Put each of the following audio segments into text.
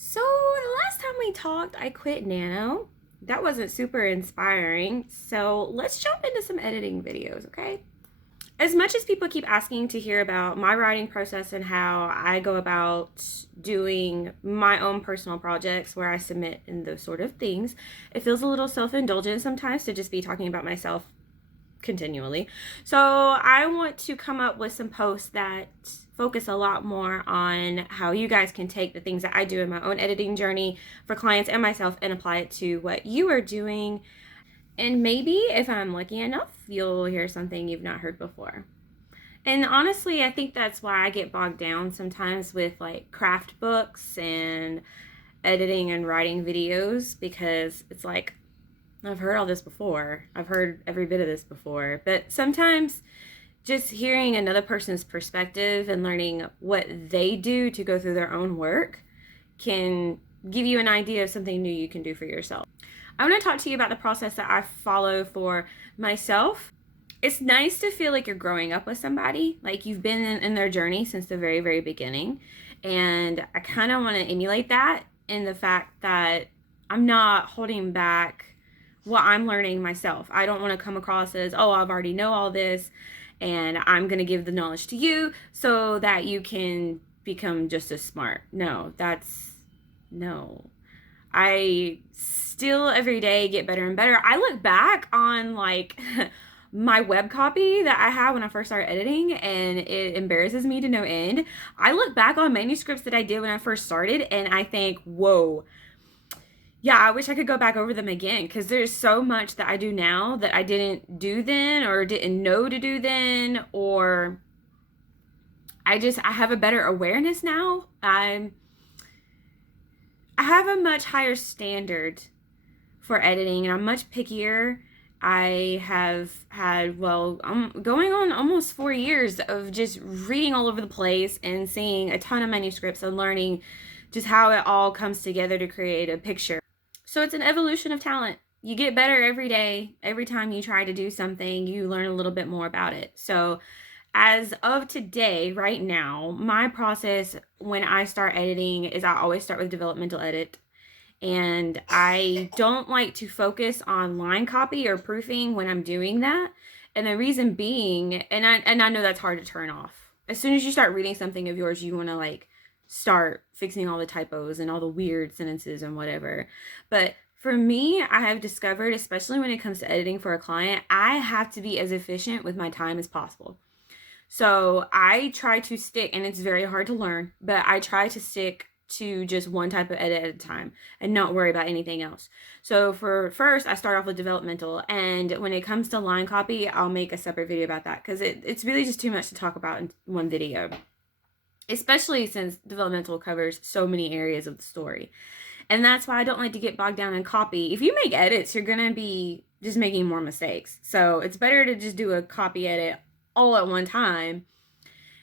So the last time we talked, I quit Nano. That wasn't super inspiring. So let's jump into some editing videos, okay? As much as people keep asking to hear about my writing process and how I go about doing my own personal projects where I submit and those sort of things, it feels a little self-indulgent sometimes to just be talking about myself continually. So I want to come up with some posts that focus a lot more on how you guys can take the things that I do in my own editing journey for clients and myself and apply it to what you are doing. And maybe if I'm lucky enough, you'll hear something you've not heard before. And honestly, I think that's why I get bogged down sometimes with like craft books and editing and writing videos, because it's like, I've heard all this before. I've heard every bit of this before. But sometimes just hearing another person's perspective and learning what they do to go through their own work can give you an idea of something new you can do for yourself. I want to talk to you about the process that I follow for myself. It's nice to feel like you're growing up with somebody, like you've been in their journey since the very, very beginning. And I kind of want to emulate that in the fact that I'm not holding back what I'm learning myself. I don't want to come across as, oh, I've already know all this and I'm going to give the knowledge to you so that you can become just as smart. No. I still every day get better and better. I look back on like my web copy that I had when I first started editing, and it embarrasses me to no end. I look back on manuscripts that I did when I first started and I think, whoa, yeah, I wish I could go back over them again, because there's so much that I do now that I didn't do then or didn't know to do then, or I have a better awareness now. I have a much higher standard for editing and I'm much pickier. I have had, well, I'm going on almost 4 years of just reading all over the place and seeing a ton of manuscripts and learning just how it all comes together to create a picture. So it's an evolution of talent. You get better every day. Every time you try to do something, you learn a little bit more about it. So as of today, right now, my process when I start editing is I always start with developmental edit. And I don't like to focus on line copy or proofing when I'm doing that. And the reason being, and I know that's hard to turn off. As soon as you start reading something of yours, you want to like start fixing all the typos and all the weird sentences and whatever. But for me, I have discovered, especially when it comes to editing for a client, I have to be as efficient with my time as possible. So I try to stick, and it's very hard to learn, but I try to stick to just one type of edit at a time and not worry about anything else. So for first, I start off with developmental, and when it comes to line copy, I'll make a separate video about that because it's really just too much to talk about in one video, especially since developmental covers so many areas of the story. And that's why I don't like to get bogged down in copy. If you make edits, you're going to be just making more mistakes. So it's better to just do a copy edit all at one time,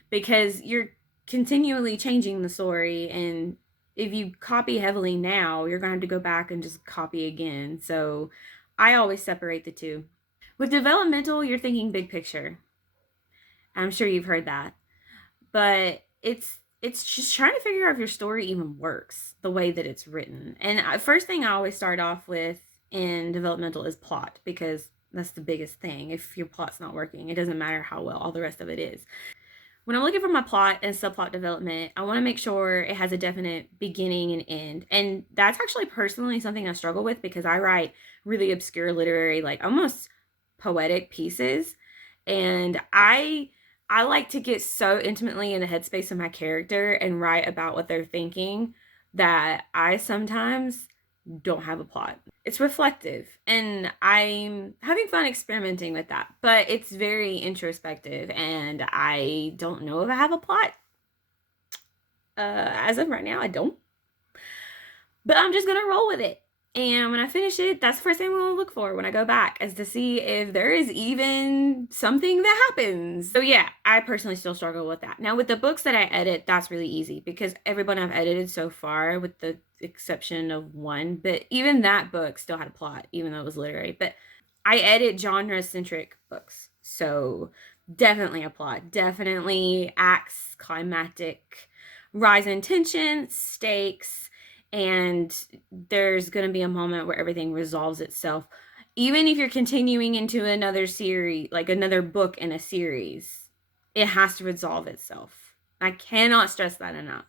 because you're continually changing the story, and if you copy heavily now, you're going to have to go back and just copy again. So I always separate the two. With developmental, you're thinking big picture. I'm sure you've heard that. But it's just trying to figure out if your story even works the way that it's written. And first thing I always start off with in developmental is plot, because that's the biggest thing. If your plot's not working, it doesn't matter how well all the rest of it is. When I'm looking for my plot and subplot development, I want to make sure it has a definite beginning and end. And that's actually personally something I struggle with, because I write really obscure literary, like almost poetic pieces. And I like to get so intimately in the headspace of my character and write about what they're thinking that I sometimes don't have a plot. It's reflective, and I'm having fun experimenting with that, but it's very introspective, and I don't know if I have a plot. As of right now, I don't. But I'm just gonna roll with it. And when I finish it, that's the first thing I'm gonna look for when I go back, is to see if there is even something that happens. So yeah, I personally still struggle with that. Now with the books that I edit, that's really easy, because everyone I've edited so far, with the exception of one, but even that book still had a plot, even though it was literary. But I edit genre-centric books, so definitely a plot, definitely acts, climactic, rise in tension, stakes, and there's going to be a moment where everything resolves itself. Even if you're continuing into another series, like another book in a series, it has to resolve itself. I cannot stress that enough.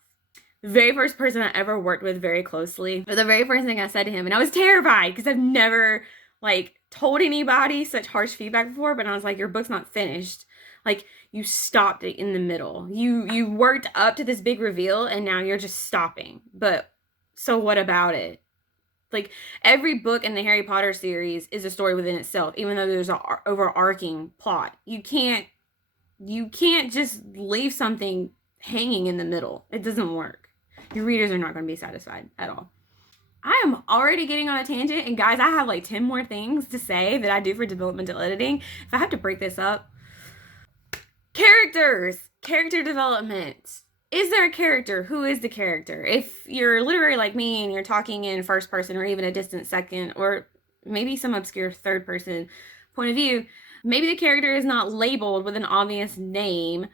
The very first person I ever worked with very closely, the very first thing I said to him, and I was terrified because I've never like told anybody such harsh feedback before, but I was like, your book's not finished. Like, you stopped it in the middle. You worked up to this big reveal and now you're just stopping. But so what about it? Like, every book in the Harry Potter series is a story within itself, even though there's an overarching plot. You can't just leave something hanging in the middle. It doesn't work. Your readers are not going to be satisfied at all. I am already getting on a tangent, and guys, I have like 10 more things to say that I do for developmental editing. If I have to break this up, characters, character development. Is there a character? Who is the character? If you're literary like me and you're talking in first person or even a distant second or maybe some obscure third person point of view, maybe the character is not labeled with an obvious name.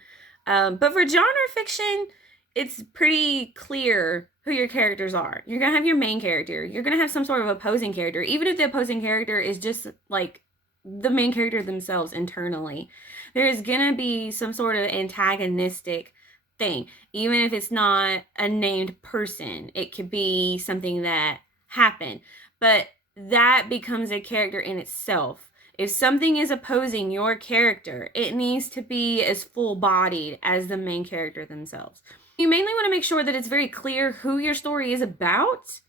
But for genre fiction, it's pretty clear who your characters are. You're going to have your main character. You're going to have some sort of opposing character, even if the opposing character is just like the main character themselves internally. There's going to be some sort of antagonistic thing, even if it's not a named person. It could be something that happened, but that becomes a character in itself. If something is opposing your character, it needs to be as full-bodied as the main character themselves. You mainly want to make sure that it's very clear who your story is about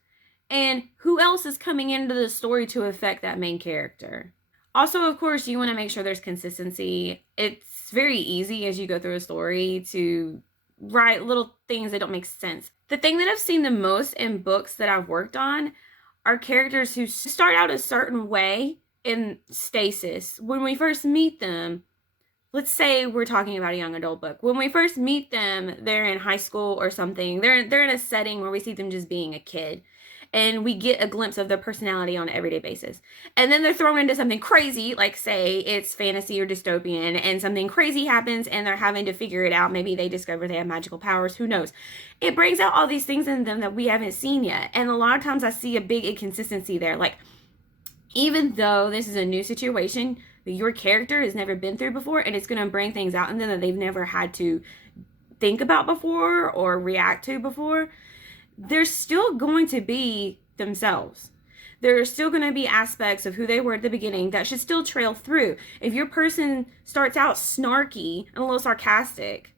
and who else is coming into the story to affect that main character. Also, of course, you want to make sure there's consistency. It's very easy as you go through a story to write little things that don't make sense. The thing that I've seen the most in books that I've worked on are characters who start out a certain way in stasis. When we first meet them, let's say we're talking about a young adult book. When we first meet them, they're in high school or something. They're in a setting where we see them just being a kid. And we get a glimpse of their personality on an everyday basis. And then they're thrown into something crazy, like say it's fantasy or dystopian, and something crazy happens and they're having to figure it out. Maybe they discover they have magical powers, who knows? It brings out all these things in them that we haven't seen yet. And a lot of times I see a big inconsistency there. Like, even though this is a new situation that your character has never been through before, and it's going to bring things out in them that they've never had to think about before or react to before, they're still going to be themselves. There are still going to be aspects of who they were at the beginning that should still trail through. If your person starts out snarky and a little sarcastic,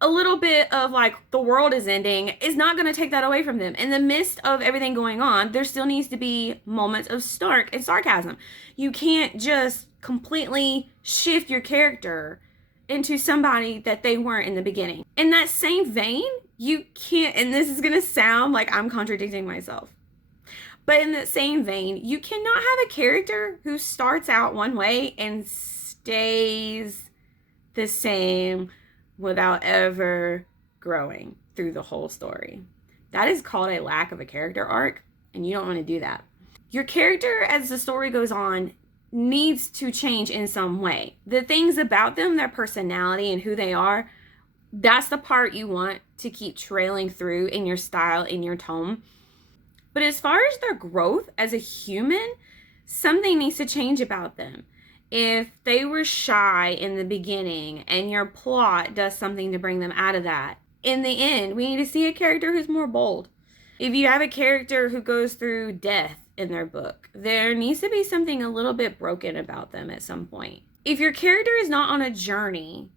a little bit of like the world is ending is not going to take that away from them. In the midst of everything going on, there still needs to be moments of snark and sarcasm. You can't just completely shift your character into somebody that they weren't in the beginning. In that same vein, you can't, and this is going to sound like I'm contradicting myself, but in that same vein, you cannot have a character who starts out one way and stays the same without ever growing through the whole story. That is called a lack of a character arc, and you don't want to do that. Your character, as the story goes on, needs to change in some way. The things about them, their personality and who they are, that's the part you want to keep trailing through in your style, in your tone. But as far as their growth as a human, something needs to change about them. If they were shy in the beginning and your plot does something to bring them out of that, in the end, we need to see a character who's more bold. If you have a character who goes through death in their book, there needs to be something a little bit broken about them at some point. If your character is not on a journey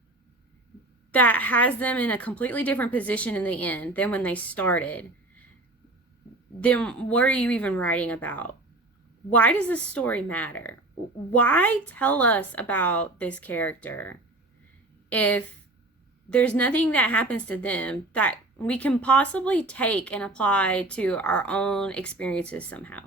that has them in a completely different position in the end than when they started, then what are you even writing about? Why does this story matter? Why tell us about this character if there's nothing that happens to them that we can possibly take and apply to our own experiences somehow?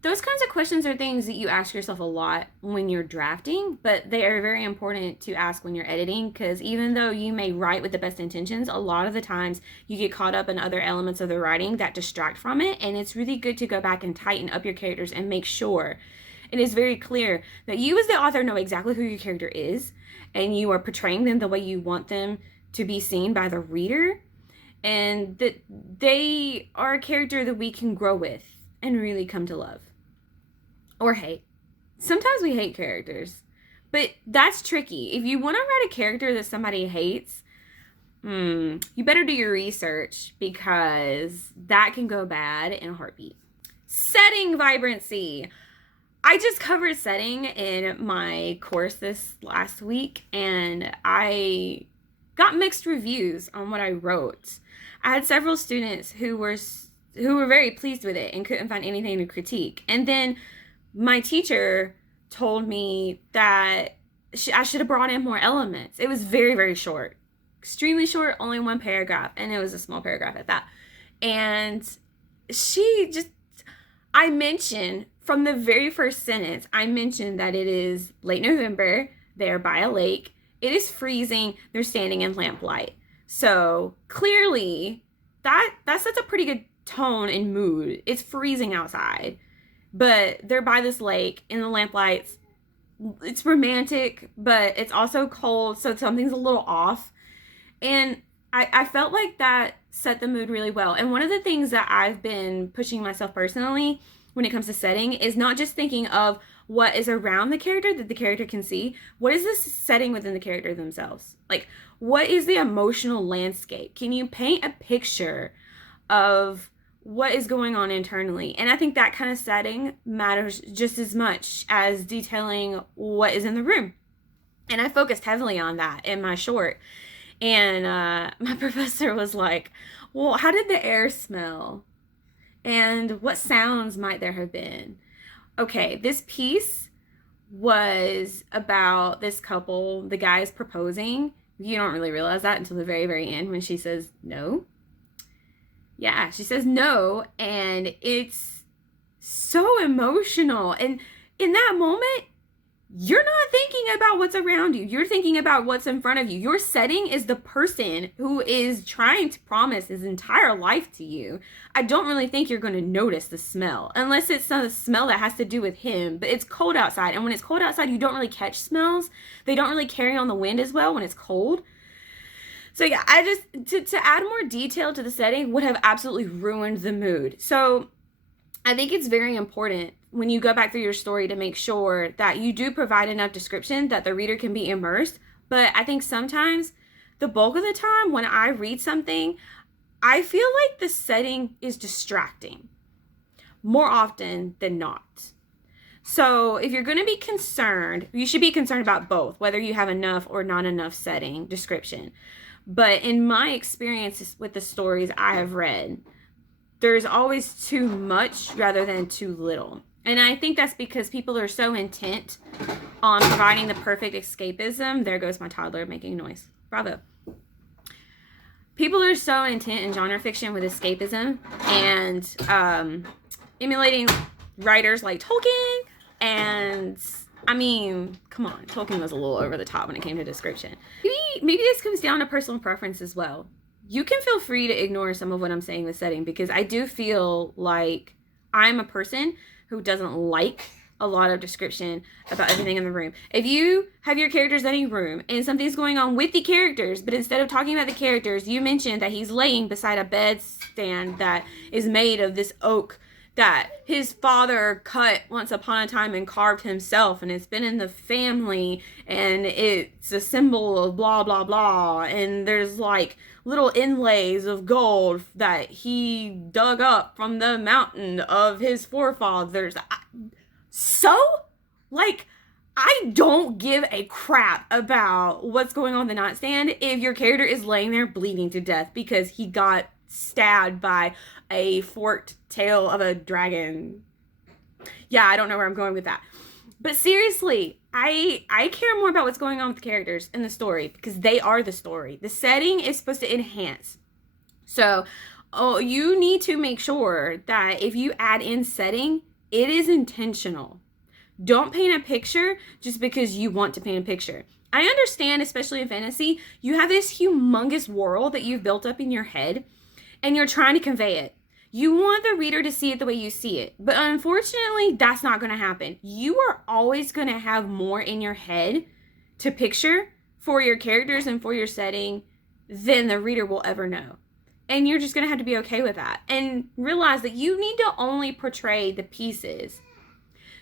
Those kinds of questions are things that you ask yourself a lot when you're drafting, but they are very important to ask when you're editing, because even though you may write with the best intentions, a lot of the times you get caught up in other elements of the writing that distract from it, and it's really good to go back and tighten up your characters and make sure it is very clear that you as the author know exactly who your character is, and you are portraying them the way you want them to be seen by the reader. and that they are a character that we can grow with and really come to love or hate. Sometimes we hate characters, but that's tricky. If you want to write a character that somebody hates, you better do your research, because that can go bad in a heartbeat. Setting vibrancy. I just covered setting in my course this last week, and I got mixed reviews on what I wrote. I had several students who were very pleased with it and couldn't find anything to critique. And then my teacher told me that I should have brought in more elements. It was very, very short. Extremely short, only one paragraph, and it was a small paragraph at that. And I mentioned from the very first sentence, I mentioned that it is late November, they're by a lake, it is freezing, they're standing in lamplight. So clearly, that sets a pretty good tone and mood. It's freezing outside, but they're by this lake in the lamplights. It's romantic, but it's also cold, so something's a little off. And I felt like that set the mood really well. And one of the things that I've been pushing myself personally when it comes to setting is not just thinking of what is around the character that the character can see. What is this setting within the character themselves? Like, what is the emotional landscape? Can you paint a picture of what is going on internally? And I think that kind of setting matters just as much as detailing what is in the room. And I focused heavily on that in my short. And my professor was like, well, how did the air smell? And what sounds might there have been? Okay, this piece was about this couple. The guy is proposing. You don't really realize that until the very, very end when she says no. Yeah, she says no, and it's so emotional. And in that moment, you're not thinking about what's around you. You're thinking about what's in front of you. Your setting is the person who is trying to promise his entire life to you. I don't really think you're going to notice the smell, unless it's some smell that has to do with him. But it's cold outside, and when it's cold outside, you don't really catch smells. They don't really carry on the wind as well when it's cold. So yeah, I just, to add more detail to the setting would have absolutely ruined the mood. So I think it's very important when you go back through your story to make sure that you do provide enough description that the reader can be immersed. But I think sometimes, the bulk of the time when I read something, I feel like the setting is distracting more often than not. So if you're going to be concerned, you should be concerned about both, whether you have enough or not enough setting description. But in my experience with the stories I have read, there's always too much rather than too little. And I think that's because people are so intent on providing the perfect escapism. There goes my toddler making noise. Bravo. People are so intent in genre fiction with escapism and emulating writers like Tolkien. And I mean, come on, Tolkien was a little over the top when it came to description. Maybe this comes down to personal preference as well. You can feel free to ignore some of what I'm saying with setting, because I do feel like I'm a person who doesn't like a lot of description about everything in the room. If you have your characters in a room and something's going on with the characters, but instead of talking about the characters, you mention that he's laying beside a bedstand that is made of this oak that his father cut once upon a time and carved himself, and it's been in the family, and it's a symbol of blah, blah, blah, and there's like little inlays of gold that he dug up from the mountain of his forefathers. I don't give a crap about what's going on in the nightstand if your character is laying there bleeding to death because he got stabbed by a forked tail of a dragon. Yeah, I don't know where I'm going with that. But seriously, I care more about what's going on with the characters in the story, because they are the story. The setting is supposed to enhance. So, you need to make sure that if you add in setting, it is intentional. Don't paint a picture just because you want to paint a picture. I understand, especially in fantasy, you have this humongous world that you've built up in your head, and you're trying to convey it. You want the reader to see it the way you see it. But unfortunately, that's not going to happen. You are always going to have more in your head to picture for your characters and for your setting than the reader will ever know. And you're just going to have to be okay with that and realize that you need to only portray the pieces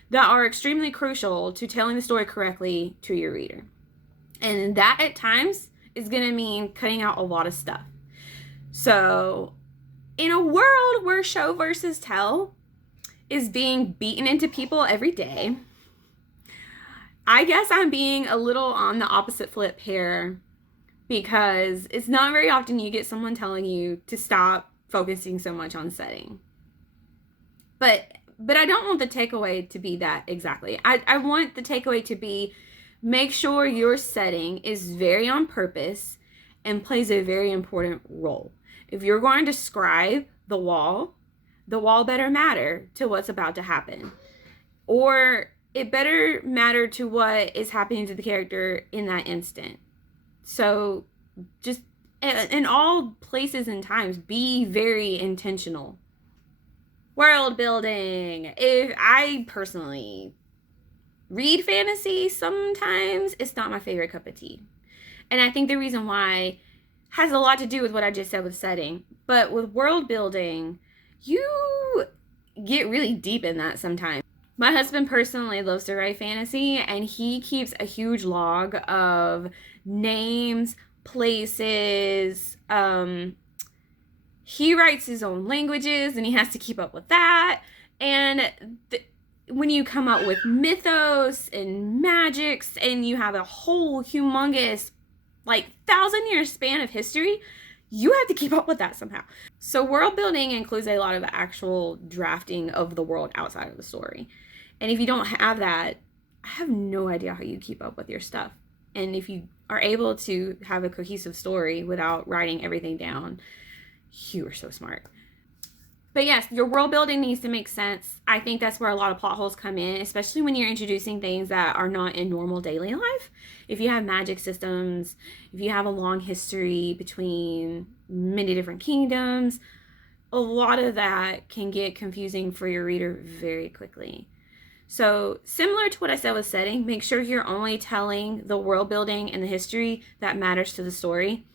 that are extremely crucial to telling the story correctly to your reader. And that at times is going to mean cutting out a lot of stuff. So, in a world where show versus tell is being beaten into people every day, I guess I'm being a little on the opposite flip here, because it's not very often you get someone telling you to stop focusing so much on setting. But I don't want the takeaway to be that exactly. I want the takeaway to be, make sure your setting is very on purpose and plays a very important role. If you're going to describe the wall better matter to what's about to happen. Or it better matter to what is happening to the character in that instant. So just in all places and times, be very intentional. World building. If I personally read fantasy sometimes, it's not my favorite cup of tea. And I think the reason why has a lot to do with what I just said with setting. But with world building, you get really deep in that sometimes. My husband personally loves to write fantasy, and he keeps a huge log of names, places. He writes his own languages, and he has to keep up with that. And when you come up with mythos and magics, and you have a whole humongous, 1,000-year span of history, you have to keep up with that somehow. So world building includes a lot of actual drafting of the world outside of the story. And if you don't have that, I have no idea how you keep up with your stuff. And if you are able to have a cohesive story without writing everything down, you are so smart. But yes, your world building needs to make sense. I think that's where a lot of plot holes come in, especially when you're introducing things that are not in normal daily life. If you have magic systems, if you have a long history between many different kingdoms, a lot of that can get confusing for your reader very quickly. So similar to what I said with setting, make sure you're only telling the world building and the history that matters to the story.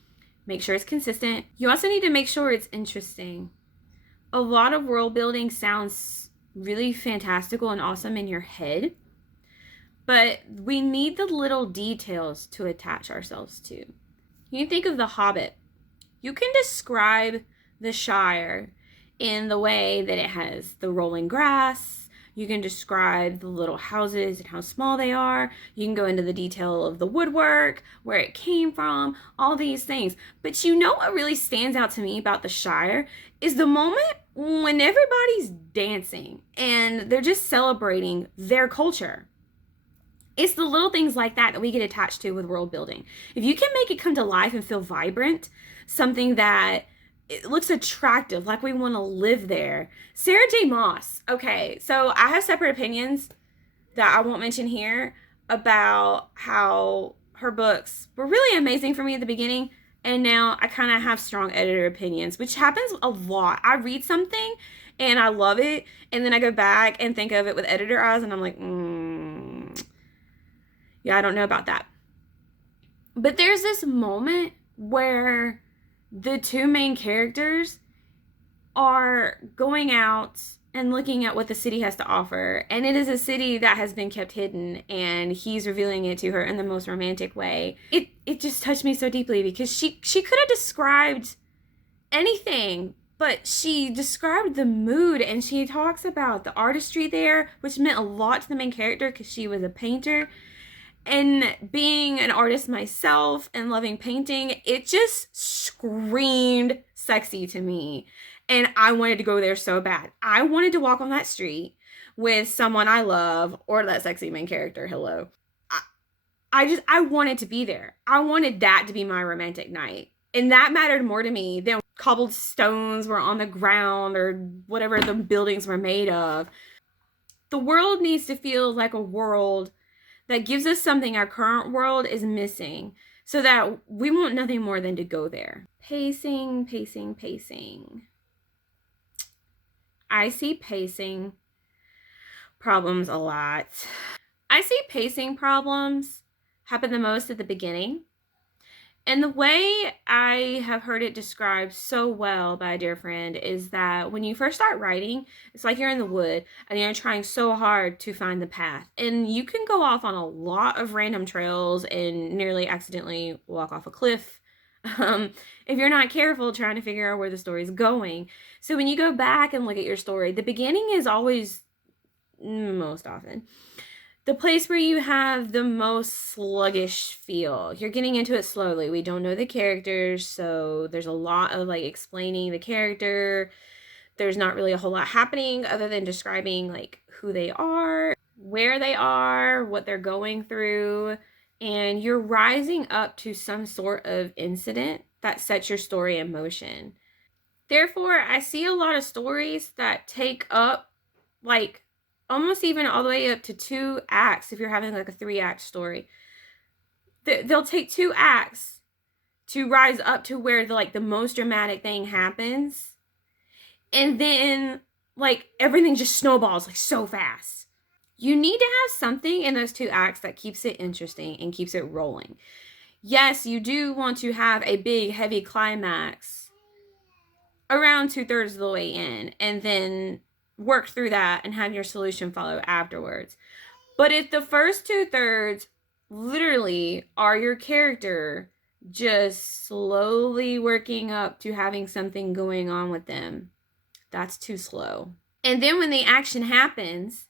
Make sure it's consistent. You also need to make sure it's interesting. A lot of world building sounds really fantastical and awesome in your head, but we need the little details to attach ourselves to. You think of The Hobbit. You can describe the Shire in the way that it has the rolling grass. You can describe the little houses and how small they are. You can go into the detail of the woodwork, where it came from, all these things. But you know what really stands out to me about the Shire is the moment when everybody's dancing and they're just celebrating their culture. It's the little things like that we get attached to with world building. If you can make it come to life and feel vibrant, something that it looks attractive, like we want to live there. Sarah J. Maas. Okay, so I have separate opinions that I won't mention here about how her books were really amazing for me at the beginning, and now I kind of have strong editor opinions, which happens a lot. I read something and I love it, and then I go back and think of it with editor eyes, and I'm like, yeah, I don't know about that. But there's this moment where the two main characters are going out and looking at what the city has to offer, and it is a city that has been kept hidden, and he's revealing it to her in the most romantic way. It just touched me so deeply, because she could have described anything, but she described the mood, and she talks about the artistry there, which meant a lot to the main character because she was a painter. And being an artist myself and loving painting, it just screamed sexy to me. And I wanted to go there so bad. I wanted to walk on that street with someone I love, or that sexy main character. Hello. I wanted to be there. I wanted that to be my romantic night. And that mattered more to me than cobbled stones were on the ground or whatever the buildings were made of. The world needs to feel like a world that gives us something our current world is missing, so that we want nothing more than to go there. Pacing, pacing, pacing. I see pacing problems a lot. I see pacing problems happen the most at the beginning, And the way I have heard it described so well by a dear friend is that when you first start writing, it's like you're in the wood and you're trying so hard to find the path. And you can go off on a lot of random trails and nearly accidentally walk off a cliff. Um, if you're not careful trying to figure out where the story is going. So when you go back and look at your story, the beginning is always, most often, the place where you have the most sluggish feel. You're getting into it slowly. We don't know the characters, so there's a lot of like explaining the character. There's not really a whole lot happening other than describing like who they are, where they are, what they're going through, and you're rising up to some sort of incident that sets your story in motion. Therefore, I see a lot of stories that take up like almost even all the way up to 2 acts if you're having like a 3-act story. They'll take 2 acts to rise up to where the most dramatic thing happens, and then like everything just snowballs like so fast. You need to have something in those 2 acts that keeps it interesting and keeps it rolling. Yes, you do want to have a big heavy climax around 2/3 of the way in, and then work through that and have your solution follow afterwards. But if the first 2/3 literally are your character just slowly working up to having something going on with them, that's too slow. And then when the action happens,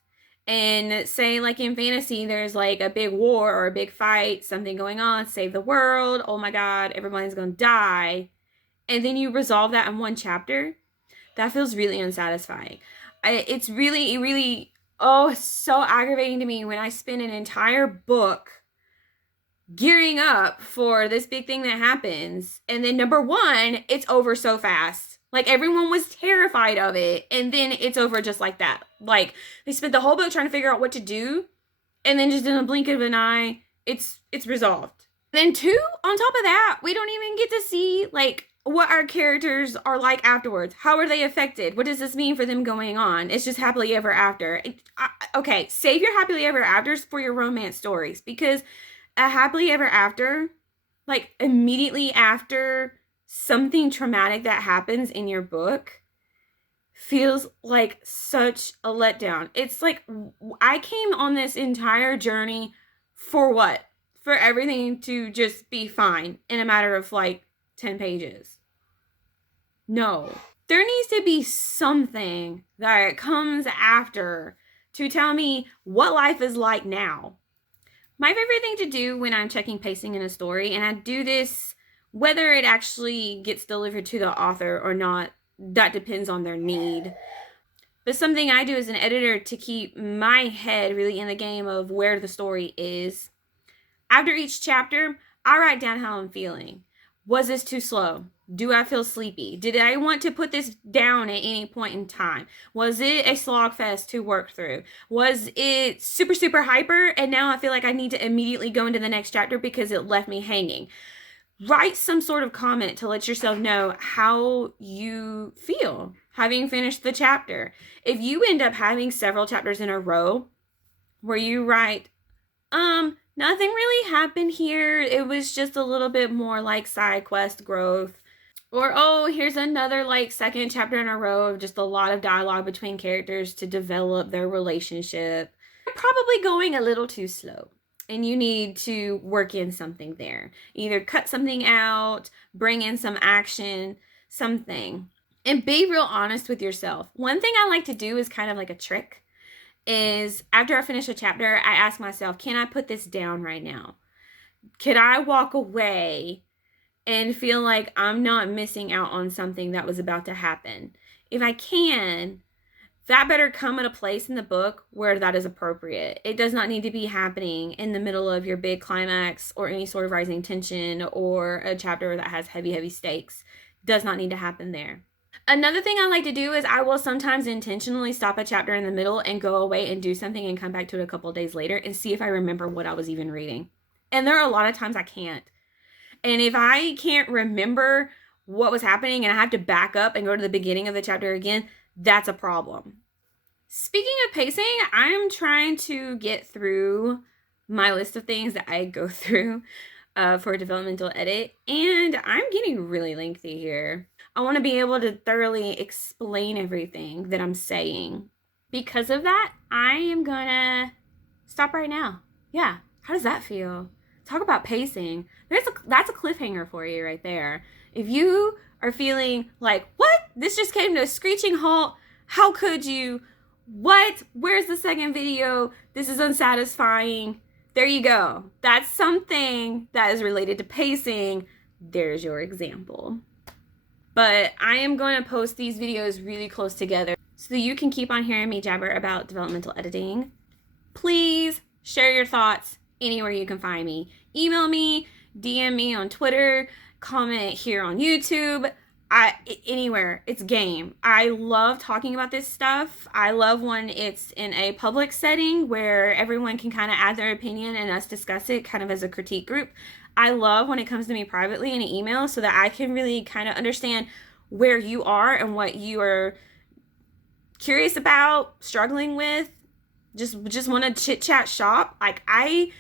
and say like in fantasy there's like a big war or a big fight, something going on, save the world, oh my god, everybody's gonna die, and then you resolve that in one chapter, that feels really unsatisfying. It's really, oh, it's so aggravating to me when I spend an entire book gearing up for this big thing that happens, and then number one, it's over so fast. Like everyone was terrified of it, and then it's over just like that. Like they spent the whole book trying to figure out what to do, and then just in a blink of an eye, it's resolved. Then two, on top of that, we don't even get to see like what our characters are like afterwards. How are they affected? What does this mean for them going on? It's just happily ever after. Okay, save your happily ever afters for your romance stories, because a happily ever after, like immediately after something traumatic that happens in your book, feels like such a letdown. It's like I came on this entire journey for what? For everything to just be fine in a matter of like 10 pages. No. There needs to be something that comes after to tell me what life is like now. My favorite thing to do when I'm checking pacing in a story, and I do this whether it actually gets delivered to the author or not, that depends on their need. But something I do as an editor to keep my head really in the game of where the story is, after each chapter, I write down how I'm feeling. Was this too slow? Do I feel sleepy? Did I want to put this down at any point in time? Was it a slog fest to work through? Was it super, super hyper, and now I feel like I need to immediately go into the next chapter because it left me hanging? Write some sort of comment to let yourself know how you feel having finished the chapter. If you end up having several chapters in a row where you write, nothing really happened here, it was just a little bit more like side quest growth, or oh, here's another like second chapter in a row of just a lot of dialogue between characters to develop their relationship, you're probably going a little too slow, and you need to work in something there. Either cut something out, bring in some action, something. And be real honest with yourself. One thing I like to do is kind of like a trick, is after I finish a chapter, I ask myself, can I put this down right now? Could I walk away and feel like I'm not missing out on something that was about to happen? If I can, that better come at a place in the book where that is appropriate. It does not need to be happening in the middle of your big climax or any sort of rising tension or a chapter that has heavy, heavy stakes. Does not need to happen there. Another thing I like to do is I will sometimes intentionally stop a chapter in the middle and go away and do something and come back to it a couple of days later and see if I remember what I was even reading. And there are a lot of times I can't. And if I can't remember what was happening and I have to back up and go to the beginning of the chapter again, that's a problem. Speaking of pacing, I'm trying to get through my list of things that I go through for a developmental edit, and I'm getting really lengthy here. I want to be able to thoroughly explain everything that I'm saying. Because of that, I am gonna stop right now. Yeah, how does that feel? Talk about pacing. That's a cliffhanger for you right there. If you are feeling like, what? This just came to a screeching halt. How could you? What? Where's the second video? This is unsatisfying. There you go. That's something that is related to pacing. There's your example. But I am going to post these videos really close together so that you can keep on hearing me jabber about developmental editing. Please share your thoughts anywhere you can find me. Email me, DM me on Twitter, comment here on YouTube. Anywhere. It's game. I love talking about this stuff. I love when it's in a public setting where everyone can kind of add their opinion and us discuss it kind of as a critique group. I love when it comes to me privately in an email so that I can really kind of understand where you are and what you are curious about, struggling with, just want to chit chat shop. Like, I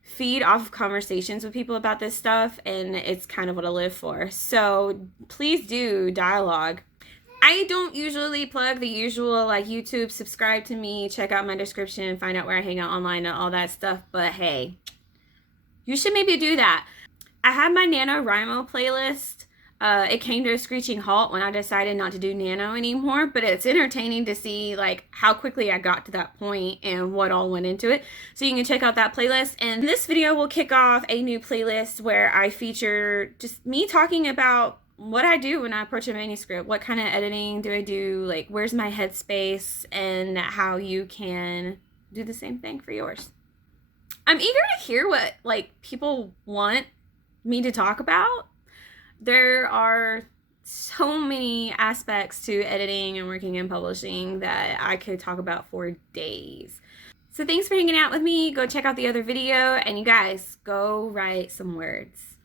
feed off of conversations with people about this stuff, and it's kind of what I live for. So please do dialogue. I don't usually plug the usual, like, YouTube, subscribe to me, check out my description, find out where I hang out online and all that stuff, but hey, you should maybe do that. I have my NaNoWriMo playlist. It came to a screeching halt when I decided not to do nano anymore, but it's entertaining to see like how quickly I got to that point and what all went into it. So you can check out that playlist. And this video will kick off a new playlist where I feature just me talking about what I do when I approach a manuscript. What kind of editing do I do? Like, where's my headspace, and how you can do the same thing for yours. I'm eager to hear what like people want me to talk about. There are so many aspects to editing and working in publishing that I could talk about for days. So thanks for hanging out with me. Go check out the other video, and you guys, go write some words.